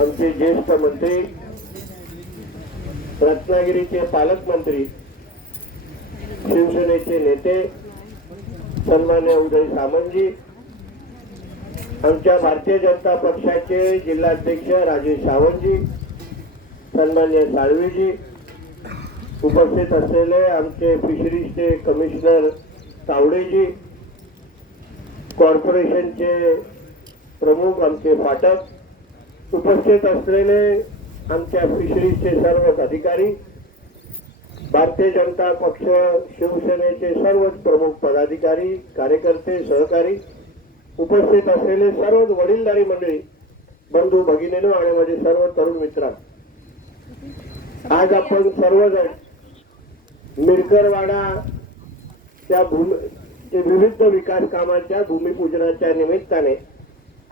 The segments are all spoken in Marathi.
आमचे ज्येष्ठ मंत्री रत्नागिरीचे पालकमंत्री शिवसेनेचे नेते सन्मान्य उदय सामंतजी आमच्या भारतीय जनता पक्षाचे जिल्हाध्यक्ष राजेश सावंतजी सन्मान्य साळवीजी उपस्थित असलेले आमचे फिशरीजचे कमिशनर तावडेजी कॉर्पोरेशनचे प्रमुख आमचे फाटक उपस्थित असलेले आमच्या फिशरीजचे सर्व अधिकारी भारतीय जनता पक्ष शिवसेनेचे सर्वच प्रमुख पदाधिकारी कार्यकर्ते सहकारी उपस्थित असलेले सर्व वडीलधारी मंडळी बंधू भगिनीनो आणि माझे सर्व तरुण मित्र. आज आपण सर्वजण मिरकरवाडा त्या भूमी विविध विकास कामांच्या भूमिपूजनाच्या निमित्ताने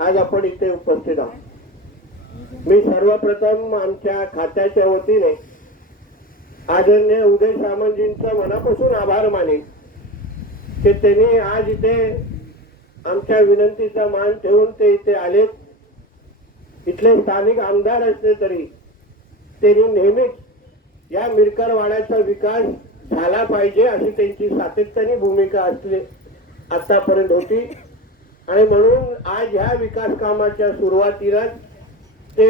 आज आपण इथे उपस्थित आहोत. मी सर्वप्रथम आमच्या खात्याच्या वतीने आदरणीय उदय सामंतजींचा मनापासून आभार मानेन की त्यांनी आज इथे आमच्या विनंतीचा मान ठेवून ते इथे आलेत. इथले स्थानिक आमदार असले तरी त्यांनी नेहमीच या मिरकरवाड्याचा विकास झाला पाहिजे अशी त्यांची सातत्याने भूमिका असली आतापर्यंत होती. आणि म्हणून आज ह्या विकास कामाच्या सुरुवातीलाच ते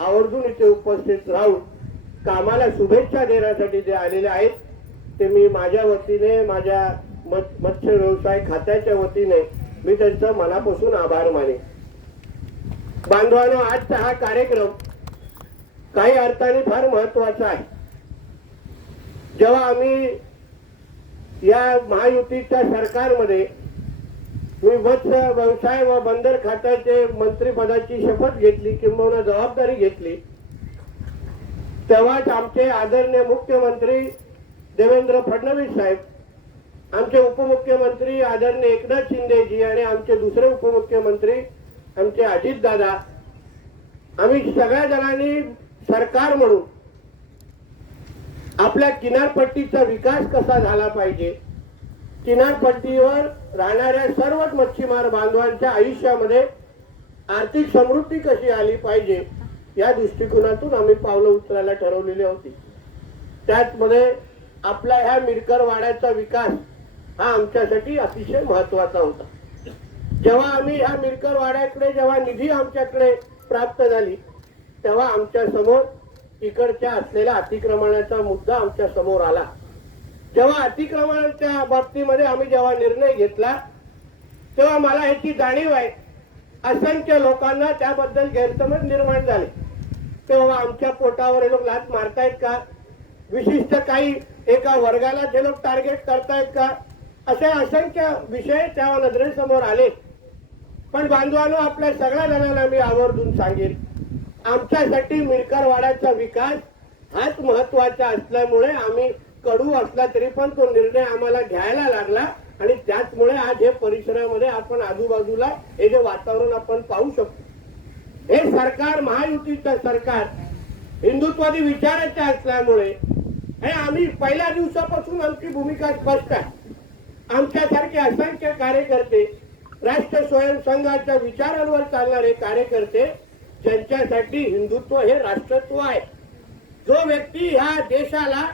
आवर्जून इथे उपस्थित राहून कामाला शुभेच्छा देण्यासाठी जे आलेले आहेत ते मी माझ्या वतीने माझ्या मत्- मत्स्य व्यवसाय खात्याच्या वतीने मी त्यांचा मनापासून आभार माने बांधवानो आजचा हा कार्यक्रम काही अर्थाने फार महत्त्वाचा आहे. जेव्हा आम्ही या महायुतीच्या सरकारमध्ये मी मत्स्य व्यवसाय व बंदर खात्याचे मंत्रीपदाची शपथ घेतली किंबहुना जबाबदारी घेतली. तेव्हाच आमचे आदरणीय मुख्यमंत्री देवेंद्र फडणवीस साहेब आमचे उपमुख्यमंत्री आदरणीय एकनाथ शिंदेजी आणि आमचे दुसरे उपमुख्यमंत्री आमचे अजितदादा आम्ही सगळ्या जणांनी सरकार म्हणून आपल्या किनारपट्टीचा विकास कसा झाला पाहिजे? किनारपट्टीवर राहणाऱ्या सर्वच मच्छीमार बांधवांच्या आयुष्यामध्ये आर्थिक समृद्धी कशी आली पाहिजे या दृष्टिकोनातून आम्ही पावलं उचलायला ठरवलेली होती. त्याचमध्ये आपला ह्या मिरकर वाड्याचा विकास हा आमच्यासाठी अतिशय महत्त्वाचा होता. जेव्हा आम्ही ह्या मिरकर वाड्याकडे जेव्हा निधी आमच्याकडे प्राप्त झाली तेव्हा आमच्यासमोर इकडच्या असलेल्या अतिक्रमणाचा मुद्दा आमच्यासमोर आला. जेव्हा अतिक्रमणाच्या बाबतीमध्ये आम्ही जेव्हा निर्णय घेतला तेव्हा मला ह्याची जाणीव आहे. असंख्य लोकांना त्याबद्दल गैरसमज निर्माण झाले. तेव्हा आमच्या पोटावर हे लोक लात मारतायत का? विशिष्ट काही एका वर्गाला ते लोक टार्गेट करतायत का? असे असंख्य विषय त्या नजरेसमोर आले. पण बांधवानो आपल्या सगळ्या जणांना मी आवर्जून सांगेन आमच्यासाठी मिरकरवाड्याचा विकास हाच महत्त्वाचा असल्यामुळे आम्ही कडू असला तरी पण तो निर्णय आम्हाला घ्यायला लागला आणि त्याचमुळे आज हे परिसरामध्ये आपण आजूबाजूला हे जे वातावरण आपण पाहू शकतो. हे सरकार महायुतीचं सरकार हिंदुत्वादी विचाराचे असल्यामुळे हे आम्ही पहिल्या दिवसापासून आमची भूमिका स्पष्ट आहे. आमच्यासारखे असंख्य कार्यकर्ते राष्ट्र स्वयंसंघाच्या विचारांवर चालणारे कार्यकर्ते ज्यांच्यासाठी हिंदुत्व हे राष्ट्रत्व आहे. जो व्यक्ती ह्या देशाला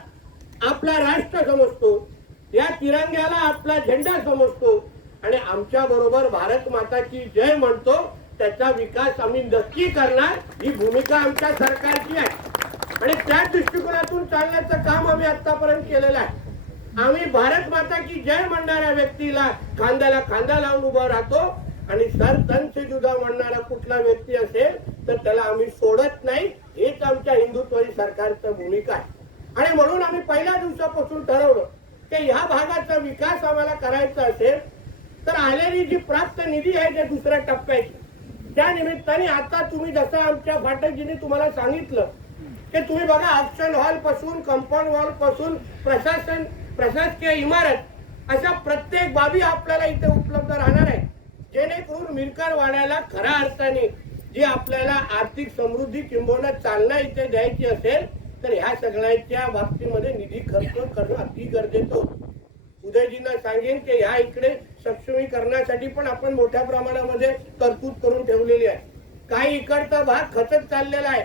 आपला राष्ट्र समजतो. या तिरंग्याला आपला झेंडा समजतो. आणि आमच्या बरोबर भारत माताची जय म्हणतो त्याचा विकास आम्ही नक्की करणार ही भूमिका आमच्या सरकारची आहे. आणि त्या दृष्टिकोनातून चालण्याचं काम आम्ही आतापर्यंत केलेलं आहे. आम्ही भारत माता की जय म्हणणाऱ्या व्यक्तीला खांद्याला खांदा लावून उभा राहतो. आणि सर तन जुदा म्हणणारा कुठला व्यक्ती असेल तर त्याला आम्ही सोडत नाही. हेच आमच्या हिंदुत्वादी सरकारचं भूमिका आहे. आणि म्हणून आम्ही पहिल्या दिवसापासून ठरवलं की ह्या भागाचा विकास आम्हाला करायचा असेल तर आलेली जी प्राप्त निधी आहे त्या दुसऱ्या टप्प्याची. त्या निमित्ताने आता तुम्ही जसं आमच्या फाटकजीने तुम्हाला सांगितलं की तुम्ही बघा ऑप्शन हॉलपासून कंपाऊंड हॉलपासून प्रशासन प्रशासकीय इमारत अशा प्रत्येक बाबी आपल्याला इथे उपलब्ध राहणार आहे जेणेकरून मिरकर वाड्याला खऱ्या अर्थाने जी आपल्याला आर्थिक समृद्धी किंबहुना चालना इथे द्यायची असेल तर ह्या सगळ्यांच्या बाबतीमध्ये निधी खर्च करणं अति गरजेचं होतं. उदयजींना सांगेन की ह्या इकडे सक्षमीकरणासाठी पण आपण मोठ्या प्रमाणामध्ये तरतूद करून ठेवलेली आहे. काही इकडचा भाग खचत चाललेला आहे.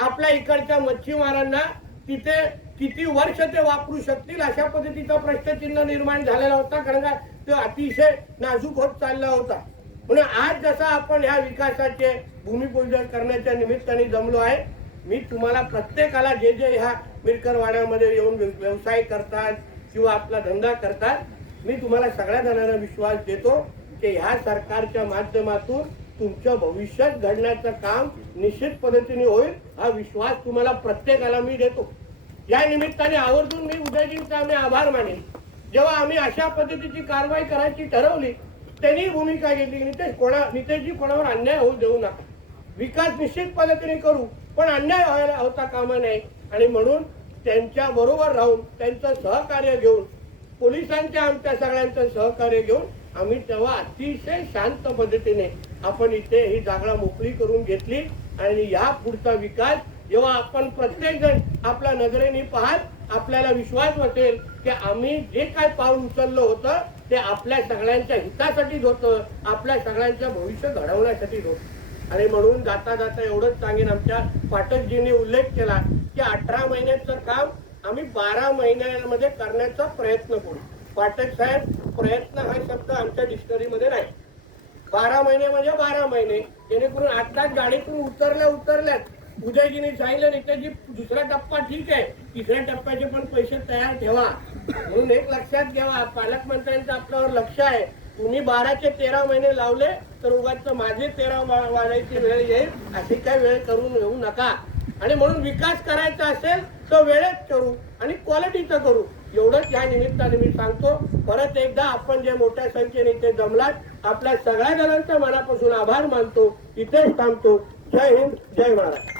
आपल्या इकडच्या मच्छीमारांना तिथे किती वर्ष ते वापरू शकतील अशा पद्धतीचा प्रश्नचिन्ह निर्माण झालेला होता कारण का तो अतिशय नाजूक होत चालला होता. म्हणून आज जसा आपण ह्या विकासाचे भूमिपूजन करण्याच्या निमित्ताने जमलो आहे मी तुम्हाला प्रत्येकाला जे जे ह्या मिरकरवाड्यामध्ये येऊन व्यव- व्यवसाय करतात किंवा आपला धंदा करतात मी तुम्हाला सगळ्या जणांना विश्वास देतो की ह्या सरकारच्या माध्यमातून तुमचं भविष्यात घडण्याचं काम निश्चित पद्धतीने होईल हा विश्वास तुम्हाला प्रत्येकाला मी देतो. या निमित्ताने आवर्जून मी उदयजींचा आम्ही आभार मानेन. जेव्हा आम्ही अशा पद्धतीची कारवाई करायची ठरवली त्यांनी भूमिका घेतली. नितेश कोणा नितेशजी कोणावर अन्याय होऊ देऊ नका. विकास निश्चित पद्धतीने करू पण अन्याय व्हायला होता कामा नये. आणि म्हणून त्यांच्या बरोबर राहून त्यांचं सहकार्य घेऊन पोलिसांच्या आमच्या सगळ्यांचं सहकार्य घेऊन आम्ही तेव्हा अतिशय शांत पद्धतीने आपण इथे ही जागा मोकळी करून घेतली. आणि या पुढचा विकास जेव्हा आपण प्रत्येक जण आपल्या नजरेने पाहाल आपल्याला विश्वास बसेल की आम्ही जे काय पाऊल उचललं होतं ते आपल्या सगळ्यांच्या हितासाठीच होतं आपल्या सगळ्यांचं भविष्य घडवण्यासाठीच होतं. आणि म्हणून जाता जाता एवढंच सांगेन आमच्या पाठकजींनी उल्लेख केला की अठरा महिन्याचं काम आम्ही बारा महिन्यामध्ये करण्याचा प्रयत्न करू. पाठक साहेब प्रयत्न हा शब्द आमच्या डिक्शनरीमध्ये नाही. बारा महिने म्हणजे बारा महिने. जेणेकरून आत्ताच गाडीतून उतरल्या उतरल्यात. उदयजीने सांगितलं नित्याजी दुसरा टप्पा ठीक आहे. तिसऱ्या टप्प्याचे पण पैसे तयार ठेवा. म्हणून एक लक्षात घ्यावा. पालकमंत्र्यांचं आपल्यावर लक्ष आहे. तुम्ही बाराचे तेरा महिने लावले तर उगाच माझे तेरा वाढायची वेळ येईल अशी काय वेळ करून येऊ नका. आणि म्हणून विकास करायचा असेल तर वेळेत करू आणि क्वालिटीचं करू. एवढंच या निमित्ताने मी सांगतो. परत एकदा आपण जे मोठ्या संख्येने इथे जमलात आपल्या सगळ्या जणांचा मनापासून आभार मानतो. इथेच थांबतो. जय हिंद जय महाराज